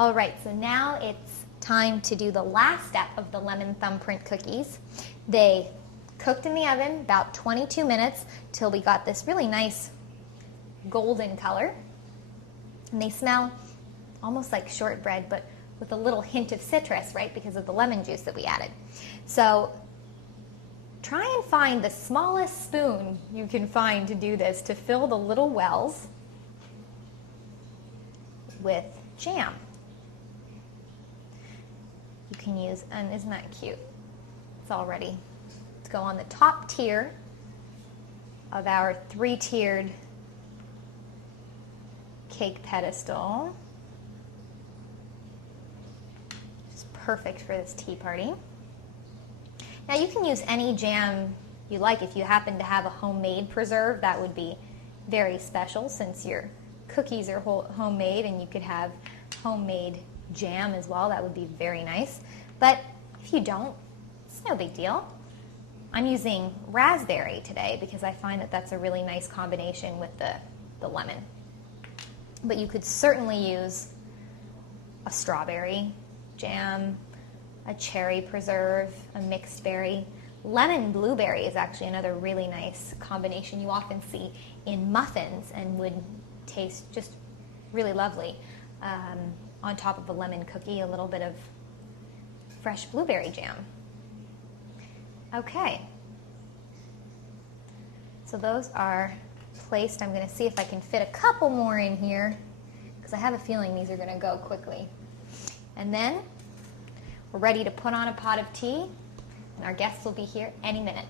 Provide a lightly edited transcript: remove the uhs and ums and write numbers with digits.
All right, so now it's time to do the last step of the lemon thumbprint cookies. They cooked in the oven about 22 minutes till we got this really nice golden color. And they smell almost like shortbread, but with a little hint of citrus, right, because of the lemon juice that we added. So try and find the smallest spoon you can find to do this, to fill the little wells with jam. You can use, and isn't that cute? It's all ready to go on the top tier of our 3-tiered cake pedestal. Just perfect for this tea party. Now you can use any jam you like. If you happen to have a homemade preserve, that would be very special, since your cookies are homemade, and you could have homemade jam as well. That would be very nice. But if you don't, it's no big deal. I'm using raspberry today because I find that that's a really nice combination with the lemon. But you could certainly use a strawberry jam, a cherry preserve, a mixed berry. Lemon blueberry is actually another really nice combination you often see in muffins and would taste just really lovely. On top of a lemon cookie, a little bit of fresh blueberry jam. Okay. So those are placed. I'm going to see if I can fit a couple more in here, because I have a feeling these are going to go quickly. And then we're ready to put on a pot of tea, and our guests will be here any minute.